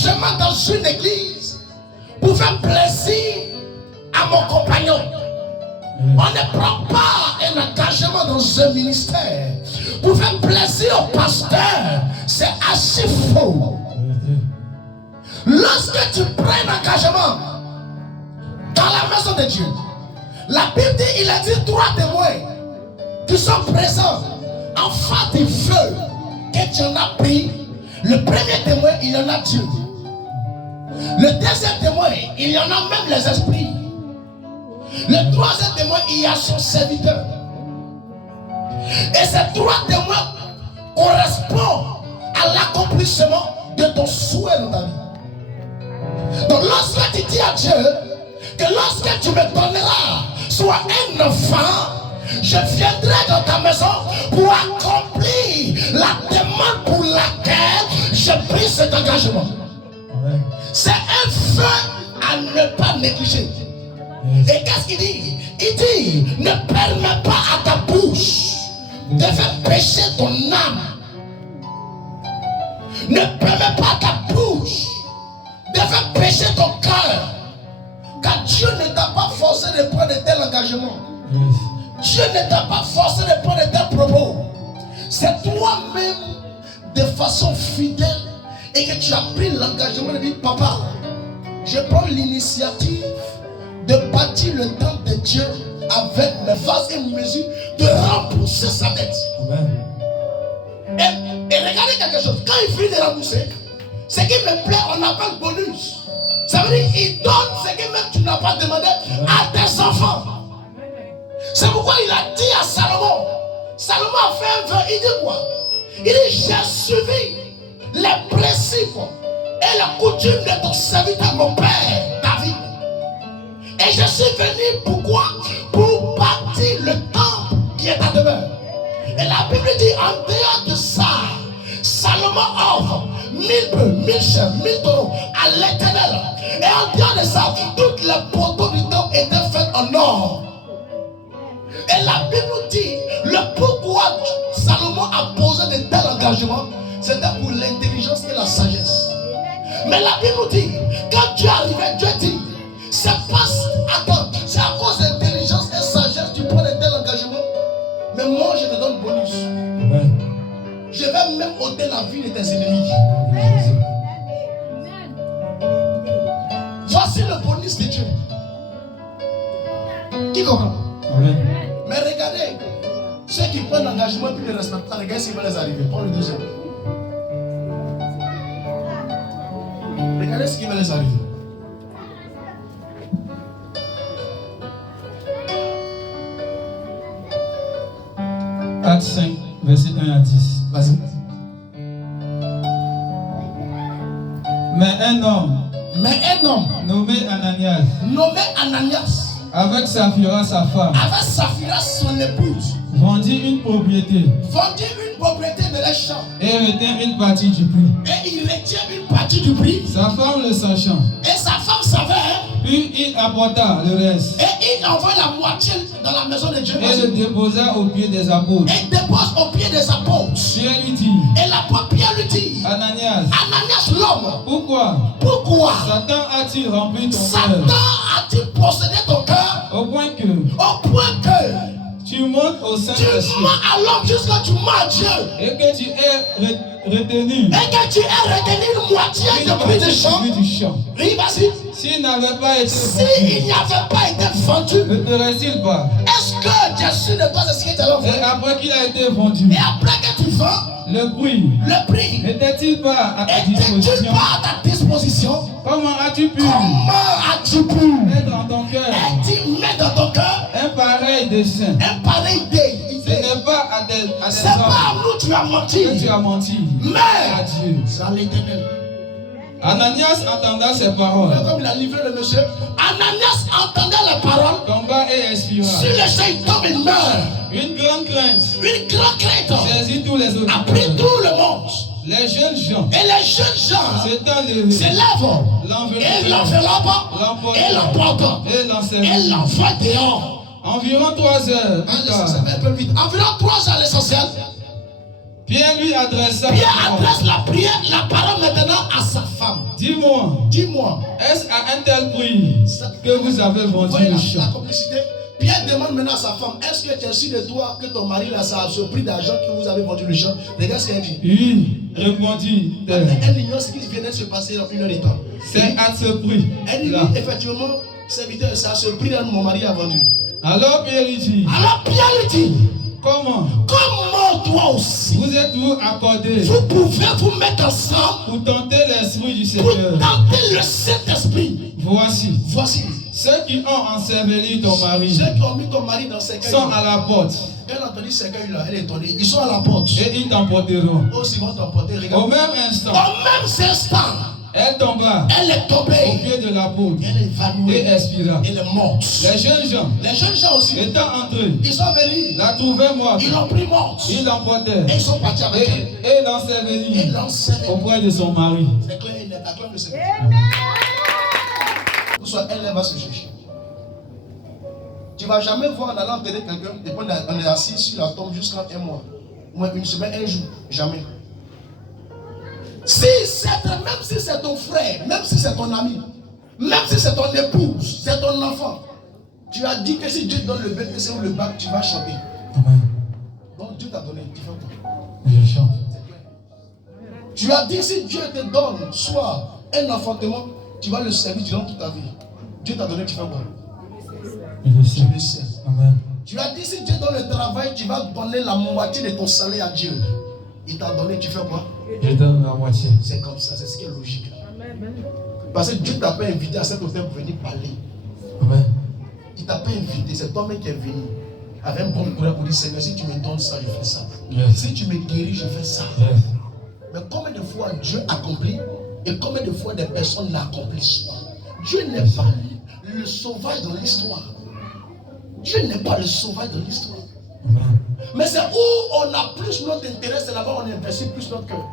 engagement dans une église pour faire plaisir à mon compagnon. On ne prend pas un engagement dans un ministère pour faire plaisir au pasteur. C'est assez faux. Lorsque tu prends un engagement dans la maison de Dieu, la Bible dit, il a dit 3 témoins qui sont présents en face du feu que tu en as pris. Le premier témoin, il y en a Dieu. Le deuxième témoin, il y en a même les esprits. Le troisième témoin, il y a son serviteur. Et ces 3 témoins correspondent à l'accomplissement de ton souhait dans ta vie. Donc lorsque tu dis à Dieu que lorsque tu me donneras soit un enfant, je viendrai dans ta maison pour accomplir la demande pour laquelle j'ai pris cet engagement. C'est un feu à ne pas négliger. Et qu'est-ce qu'il dit? Il dit, ne permets pas à ta bouche de faire pécher ton âme. Ne permets pas à ta bouche de faire pécher ton cœur. Car Dieu ne t'a pas forcé de prendre de tels engagements. Dieu ne t'a pas forcé de prendre de tels propos. C'est toi-même de façon fidèle et que tu as pris l'engagement de dire, papa, je prends l'initiative de bâtir le temple de Dieu avec mes vases et mesures, de rembourser sa dette. Et regardez quelque chose, quand il finit de rembourser, ce qui me plaît, on appelle bonus. Ça veut dire qu'il donne ce que même tu n'as pas demandé à tes enfants. C'est pourquoi il a dit à Salomon, Salomon a fait un vœu, il dit quoi? Il dit, j'ai suivi les principes et la coutume de ton serviteur, mon père David. Et je suis venu, pourquoi? Pour bâtir le temple qui est à demeure. Et la Bible dit, en dehors de ça, Salomon offre 1000 bœufs, 1000 chèvres, 1000 taureaux à l'Éternel. Et en dehors de ça, toutes les poteaux du temple étaient faites en or. Et la Bible nous dit, le pourquoi Salomon a posé de tels engagements, c'était pour l'intelligence et la sagesse. Mais la Bible nous dit, quand Dieu arrivait, Dieu dit, c'est pas, attends, c'est à cause d'intelligence et sagesse tu prends de tels engagements. Mais moi, je te donne bonus. Je vais même ôter la vie de tes ennemis. Voici le bonus de Dieu. Qui comprend? Mais regardez, ceux qui prennent l'engagement et puis le respectent, regardez ce qui va les arriver. Prends le deuxième. Regardez ce qui va les arriver. Acte 5, verset 1 à 10. Vas-y. Mais un homme nommé Ananias, avec Saphira sa femme, son épouse, vendit une propriété de les champs et retint une partie du prix. et il retient une partie du prix. Sa femme le sachant, Et sa femme savait, puis il apporta le reste et il envoie la moitié dans la maison de Dieu et le déposa aux pieds des apôtres. et dépose au pied des apôtres. Pierre lui dit, Et l'apôtre Pierre lui dit, Ananias, Ananias l'homme, pourquoi Satan a-t-il rempli ton Satan cœur a-t-il possédé ton cœur au point que tu montes au sein tu des cieux mens à l'homme jusqu'à tu mens à Dieu et que tu aies retenu et que tu aies retenu une moitié de prix du champ? Oui, vas-y. S'il n'avait pas été S'il n'y avait pas été vendu, ne te reste-t-il pas? est-ce que Jésus ne doit ce qui était là? Et après qu'il a été vendu, Et après que tu vends, le prix n'était-il pas à ta était-il disposition? pas à ta disposition? Comment as-tu pu Mettre dans ton cœur dans ton cœur un pareil dessein? un pareil idée? Ce n'est pas à des C'est pas à hommes nous tu as menti, que tu as menti, mais à Dieu. c'est à l'Éternel. Ananias entendant ces paroles, Comme il a livré le monsieur, Ananias entendait les paroles. tomba et expira. Sur le champ, il tombe, il meurt. Une grande crainte saisit tous les A pris auditeurs. tout le monde. Les jeunes gens Et les jeunes gens s'étant levés, se lèvent et l'enveloppent et l'emportent et l'enseignement. et l'envoient dehors. Environ 3 heures plus tard, Un peu vite. Environ 3 heures l'essentiel. Pierre lui adressa Pierre adresse la prière, la parole maintenant à sa femme. femme. Dis-moi, est-ce à un tel prix que vous avez vendu le la champ? complicité. Pierre demande maintenant à sa femme, est-ce que tu es sûr de toi que ton mari là, ça a ce prix d'argent que vous avez vendu le champ? Regarde ce qu'elle dit. Oui, répondit-elle. Elle ignore ce qui vient de se passer dans une heure de temps. C'est à ce prix. Elle dit, là. effectivement, serviteur, c'est à ce prix là que mon mari a vendu. Alors Pierre lui dit, Comment toi aussi, vous êtes-vous accordés vous pouvez vous mettre ensemble pour tenter l'esprit du pour Seigneur? tenter le Saint-Esprit. Voici, Ceux qui ont enseveli ton mari ceux qui ont mis ton mari dans cercueil sont à la porte. Elle a entendu cercueil là, elle est étonnée. Ils sont à la porte. Et ils t'emporteront. Aussi vont t'emporter. Regarde. Au même instant, elle tomba. Elle est tombée au pied de l'apôtre. Elle est évanouie. Et expira. Elle est morte. Les jeunes gens aussi. Étant entrés, ils sont venus. La trouvaient morte. Ils l'ont pris morte. Ils l'emportèrent. Et ils sont partis avec elle. Et l'ensevelirent auprès de son mari. C'est clair, il est d'accord de ce soit elle va se chercher. Tu ne vas jamais voir en allant enterrer quelqu'un et puis on est assis sur la tombe jusqu'à un mois. Ou une semaine, un jour. Jamais. Même si c'est ton frère, même si c'est ton ami, même si c'est ton épouse, c'est ton enfant, tu as dit que si Dieu donne le BPC ou le bac, tu vas chanter. Amen. Donc Dieu t'a donné, tu fais quoi? Je chante. Tu as dit si Dieu te donne soit un enfantement, tu vas le servir durant toute ta vie. Dieu t'a donné, tu fais quoi? Je le sais. Amen. Tu as dit si Dieu donne le travail, tu vas donner la moitié de ton salaire à Dieu. Il t'a donné, tu fais quoi? Je donne la moitié. C'est comme ça, c'est ce qui est logique. Parce que Dieu t'a pas invité à cet hôtel pour venir parler. Amen. Il t'a pas invité, c'est toi-même qui es venu. Avec un bon courage pour dire Seigneur, si tu me donnes ça, je fais ça. Yes. Si tu me guéris, je fais ça. Yes. Mais combien de fois Dieu accomplit et combien de fois des personnes n'accomplissent pas? Dieu n'est pas le sauvage dans l'histoire. Dieu n'est pas le sauvage dans l'histoire. Mais c'est où on a plus notre intérêt, c'est là-bas où on investit plus notre cœur.